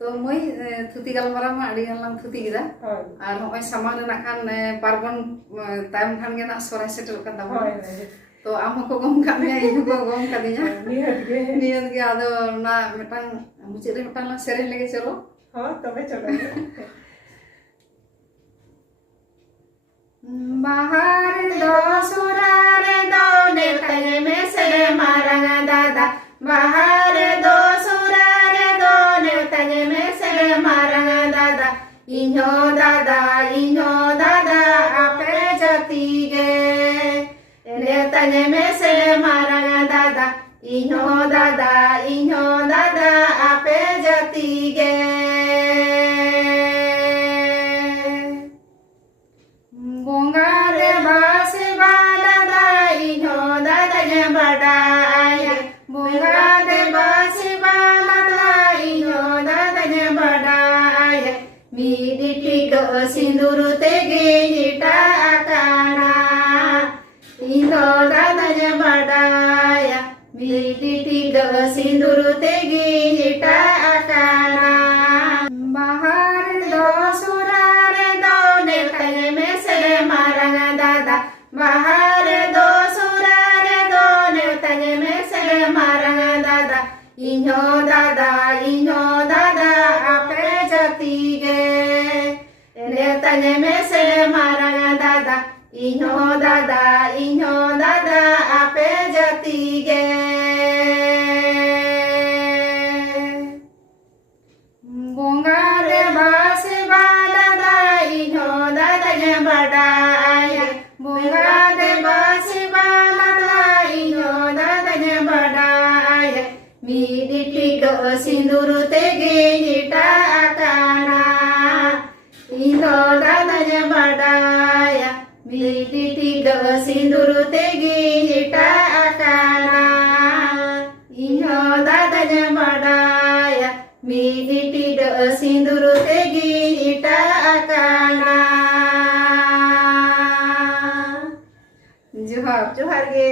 तो मैं थुती गलमारा मा अड़ी गन थुती गिदा और होय सामान ना खान पार्बन टाइम खान गे ना सोराय सेटल का तब तो आम को गम का मे इन को गम का दिया नियत गे आदो ना मेटांग मुचे रे मेटांग सेरे लेगे चलो हां तबे चलो बाहर दो सुरारे दो नेतले में से मारंग दादा बाहर दो सुरारे दो नेतले में से मारंग दादा इन्हो दादा आपे जती गे नेतले में से मारंग दादा इन्हो दादा आपे जती गे सिंदूर तेगे हिटा आकाना इनो दादा बड़ाया मिली सिंदूर तेगे हिटा आकाना बाहर दो सुरारे दो नेतले में से मारंग दादा बाहर दो सुरारे दो नेतले में से मारंग दादा इनो दादा आपे जती गे नेतले में से मारंग दादा इन्हो दादा आपे जती गे बोंगारे बासे दादा इन्हो दादा बड़ाया बोंगारे बासे दादा इन्हो दादा बड़ाया मिली सिंदूर तेगे हिटा आकाना इन्हो दादा बड़ाया मिली सिंदूर तेगे हिटा आकाना इन्हो दादा बड़ाया मिली सिंदूर तेगे हिटा आकाना जोहार गे।